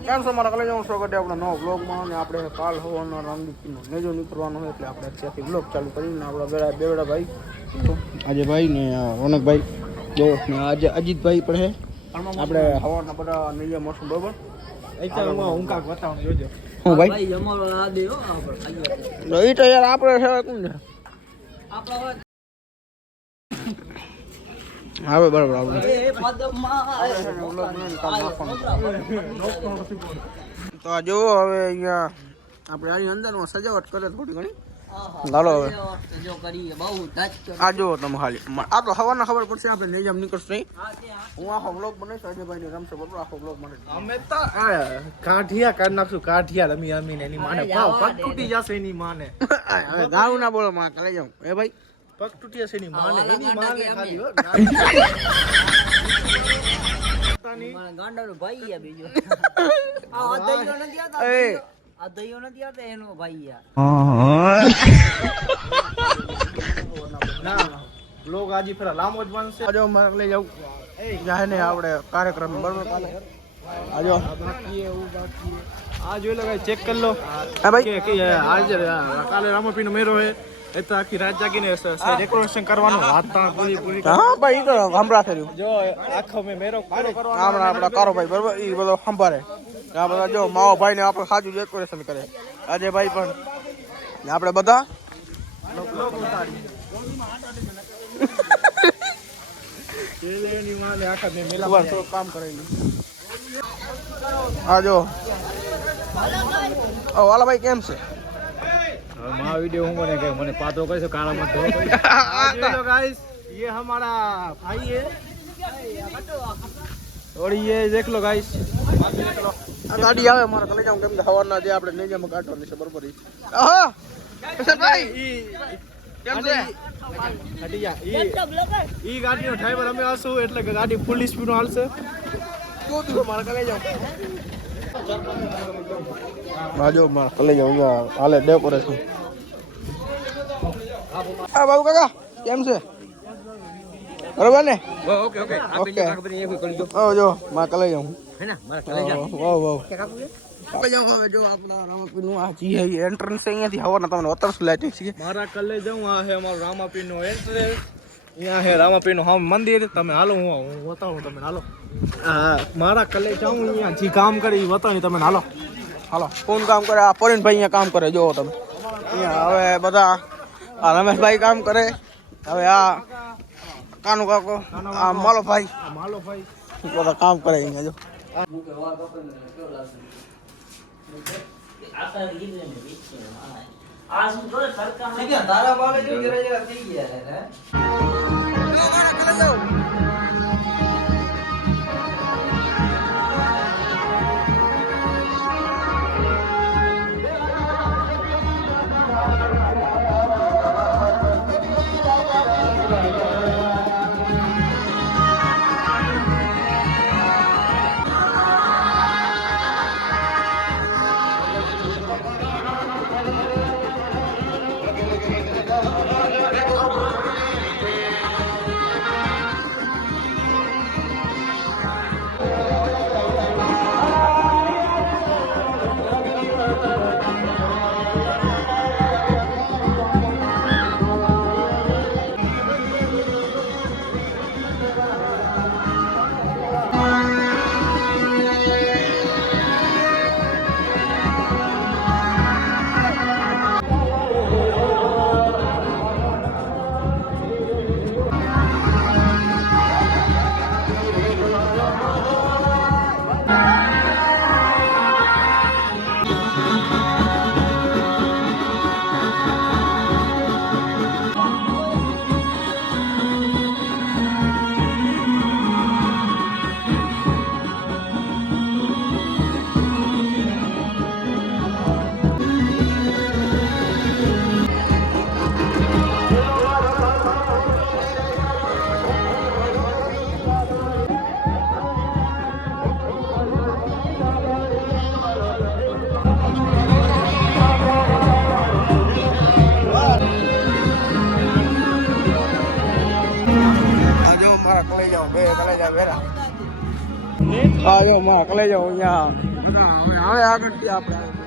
કેમ છો મારા કલેજ સ્વાગત આપણે નવો બ્લોગમાં અને આપણે કાલ હોવાનો રામદીપનો નેજો નીકળવાનો હોય એટલે આપણે અત્યારથી બ્લોગ ચાલુ કરીને આપણા બેવડા ભાઈ આજે ભાઈ ને રોનકભાઈ જો ને આજે અજીતભાઈ પણ છે આપણે હવાના બધા નેજા મોસમ બરોબર હું કાંક બતાવું જોજો હું ભાઈ અમારો આ દે હો આપણે એ તો યાર આપણે છે કોણ ને આપણા હવે બરાબર તો આ જુઓ હવે અહીંયા આપણે આની અંદરમાં સજાવટ કરે થોડી ઘણી ચાલો હવે આ જુઓ તમે ખાલી આ તો હવાના ખબર પડશે આપણે નિજામ નીકળશે નહીં હું આખો બ્લોગ બનાવીશ અજયભાઈ ને રમશે બરોબર આખો બ્લોગ બને અમે તો કાઠિયા કાઢ નાખશું કાઠિયા રમી રમીને એની માને પગ તૂટી જશે એની માને ગાળું ના બોલો માં લઈ જાઉં એ ભાઈ પગ તૂટી જશે એની માને ખાલી હો ગાંડાનો ભાઈ આ બીજો આ દઈયો નથી આતા આ દઈયો નથી આતા એનો ભાઈ ના લોગ આજી ફરા લાંબો જ બનશે આજો મારે લઈ જાઉં જાહે ને આપણે કાર્યક્રમ બરોબર કાલે આજો આ જોઈ લો ગાઈસ ચેક કરી લો હા ભાઈ કે આજે કાલે રામપીનો મેરો હે એ તો આખી રાત જાગીને ડેકોરેશન કરવાનું વાતા પૂરી હા ભાઈ તો હમરા થયું જો આખો મે મેરો પૂરો કરવાનો આપણા કારો ભાઈ બરોબર એ બધો સંભાળે આ બધા જો માવો ભાઈ ને આપણે સાચું ડેકોરેશન કરે આજે ભાઈ પણ આપણે બધા એની માને આખા મે મેલા કામ કરેલું આ જો ઓ વાલા ભાઈ કેમ છે माँ वीडियो हूँ मैंने पातो कैसे काला मत धो हेलो गाइस ये हमारा भाई है और ये देख लो गाइस આ ગાડી આવે મારે લઈ જાઉં કેમ કે હવારના જે આપણે નેજામાં કાઢવાની છે બરોબર હા ભાઈ કેમ છે હટિયા ઈ ગાડીનો ડ્રાઈવર અમે આશું એટલે કે ગાડી ફૂલ સ્પીડ હાલશે તું મારે લઈ જાઉં બાજુ માં લઈ જાઉં હાલે ડેકોરેશન હા બાબુ કાકા કેમ છે બરોબર ને ઓકે ઓકે ઓકે જો માં લઈ જાઉં હે ના મારા કલે જા વાહ કઈ જાવ હવે જો આપણા રામાપીરનું આ જી એન્ટ્રન્સ અહીંયાથી હવાના તમને ઉતરશું લાઈટિંગ છે મારા કલે જાઉં આ હે અમારું રામાપીરનું એન્ટ્રન્સ અહીંયા હે રામાપીરનું હમ મંદિર તમે હાલો હું બતાવું તમે હાલો હા મારા કલે જાઉં અહીંયા જે કામ કરે એ બતાવી તમે હાલો હાલો કોણ કામ કરે આ પરેશભાઈ અહીંયા કામ કરે જો તમે અહીંયા હવે બધા આ રમેશભાઈ કામ કરે હવે આ કાનુ કાકો આ માલોભાઈ બધા કામ કરે અહીંયા જો તારા બાલે જો જરા થઈ ગયા હે હા જો માં કલે જાઉં અહીંયા બધા હવે આગળથી આપણે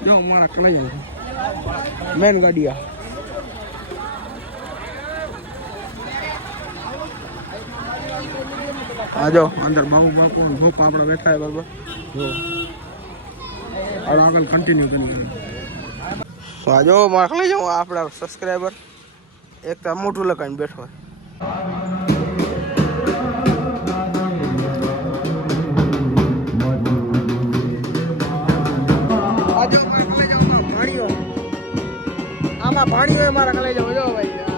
જો મારા કલાઈ મેન ગાડી આ જો અંદર બહુ બાપુ ભોપ આપણા બેઠા છે બરાબર જો આગળ કન્ટિન્યુ કરી તો આ જો મારા કલાઈ જાઉં આપણા સબસ્ક્રાઈબર એક તો મોટું લગાવીને બેઠો હોય આમાં પાણી હોય મારા કલાઈ જાવ જો ભાઈ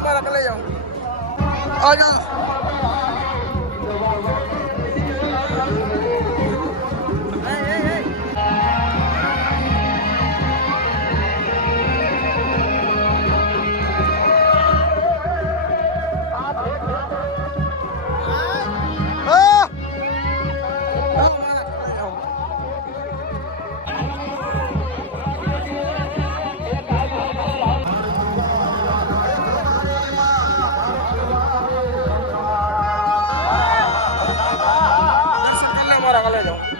મારા કલાઈ જાઉં આજો મારા કલાઈ જાઉં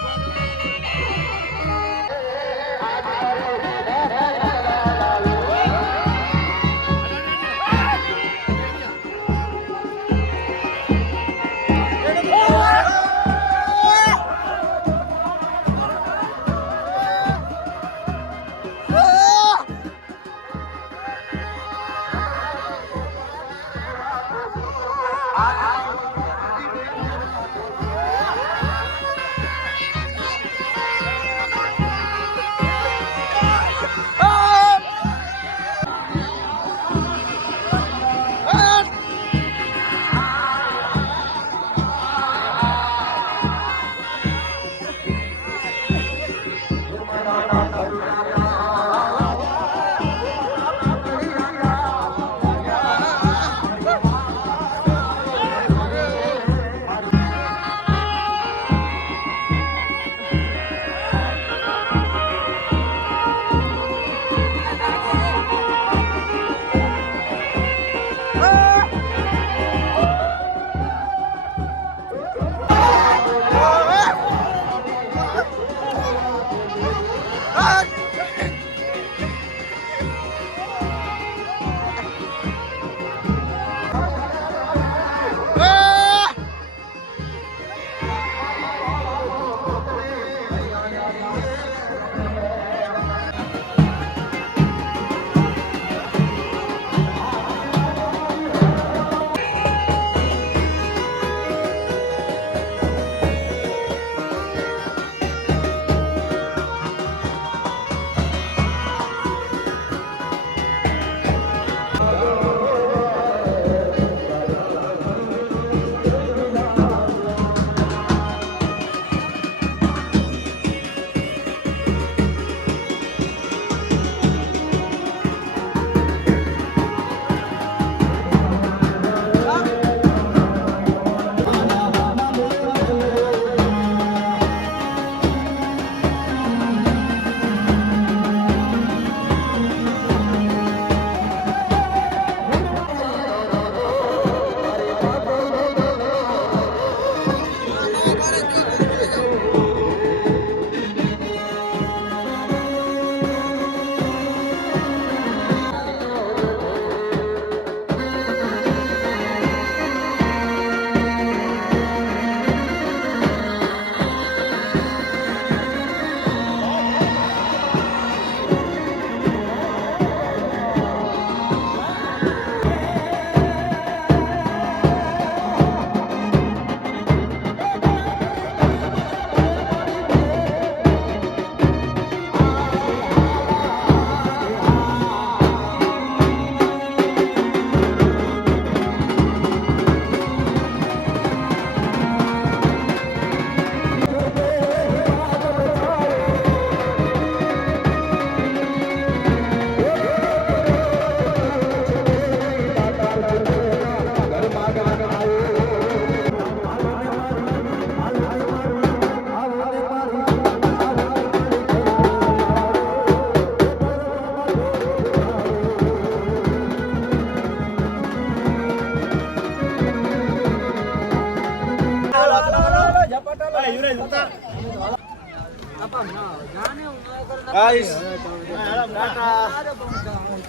ગાઈસ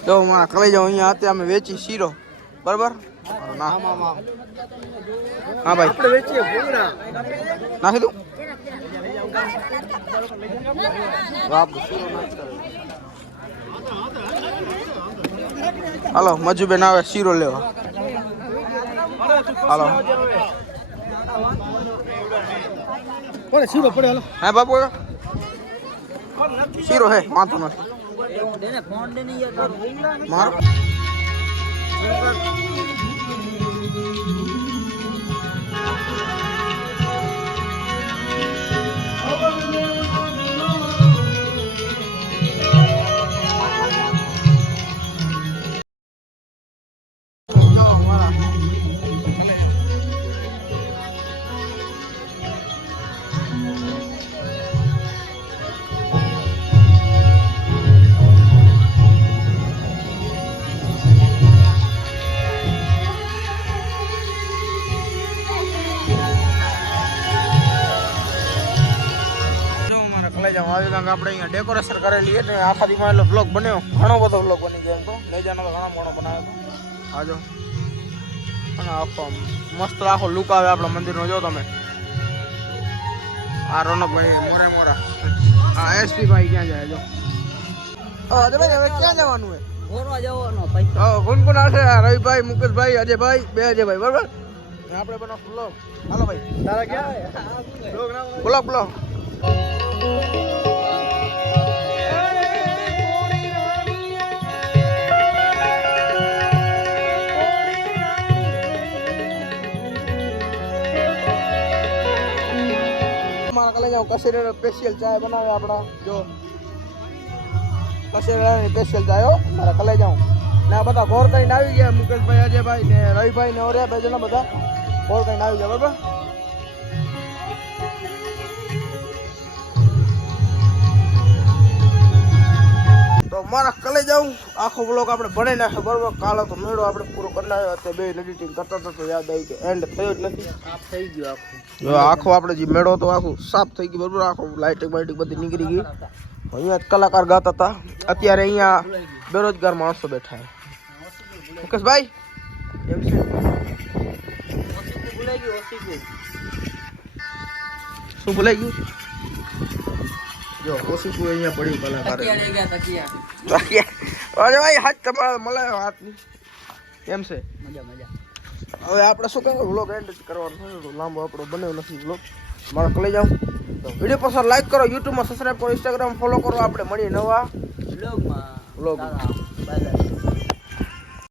તો મારા કલાઈ જાવ અહીંયા હતા અમે વેચી શીરો બરાબર ના હા ભાઈ આપણે વેચીએ ભૂંગળા નાખી દઉં આપણું શીરો નાખતા હાલો મજુબેન આવે શીરો લેવા હાલો કોને શીરો પડે હાલો હે બાપુ શીરો હે વાંધો નથી દેને ફોન દે ને યાર મારો આપણે અહીંયા ડેકોરેશન કરેલી એટલે આખા દીમાં એટલો બ્લોગ બન્યો ઘણો બધો બ્લોગ બની ગયો એમ તો લેજાનો તો ઘણો બનાવ્યો હતો આજો અને આખો મસ્ત આખો લુક આવે આપણા મંદિરનો જો તમે આ રોનકભાઈ મોરા આ એસપી ભાઈ ક્યાં જાય જો અજયભાઈ હવે ક્યાં જવાનું હે ફોરવા જવાનો પૈસા કોણ કોણ આવશે રવિભાઈ મુકેશભાઈ અજયભાઈ બે અજયભાઈ બરાબર આપણે બનાવ બ્લોગ હાલો ભાઈ તારા ક્યાં બ્લોગ કસેરા સ્પેશિયલ ચાય બનાવે આપણા જો કસેરા સ્પેશિયલ ચાય હો મારા કલે જાઉં ને આ બધા ગોર કરીને આવી ગયા મુકેશભાઈ અજયભાઈ ને રવિભાઈ ને ઓર્યા બે જણા બધા ગોર કરીને આવી ગયા બરાબર તો મારા કલે જાઉં આખો બ્લોગ આપણે ભણી નાખે બરાબર કાલે તો મેળો આપણે પૂરો કરી નાખ્યો અત્યારે બે એડિટિંગ કરતા હતા તો યાદ આવી કે એન્ડ થયો જ નથી સાફ થઈ ગયું આખું આખો આપણે જે મેળો તો આખું સાફ થઈ ગયું બરાબર આખો લાઇટિંગ બાઇટિંગ બધી નીકળી ગઈ અહીંયા જ કલાકાર ગાતા હતા અત્યારે અહીંયા બેરોજગાર માણસો બેઠા છે મુકેશભાઈ એમ છે શું ભૂલાઈ ગયું જો ઓસીપુર અહીંયા પડ્યું કલાકાર અરે ભાઈ હાથ તમારા મળે હાથ ની કેમ છે મજા હવે આપણે શું કહેવાય વ્લોગ એન્ડ કરવાનો છે લાંબો આપણો બન્યો નથી વ્લોગ મારે લઈ જાઉં તો વિડીયો પસંદ લાઈક કરો યુટ્યુબમાં સબસ્ક્રાઈબ કરો ઇન્સ્ટાગ્રામ ફોલો કરો આપણે મળીએ નવા બ્લોગમાં વ્લોગ બાય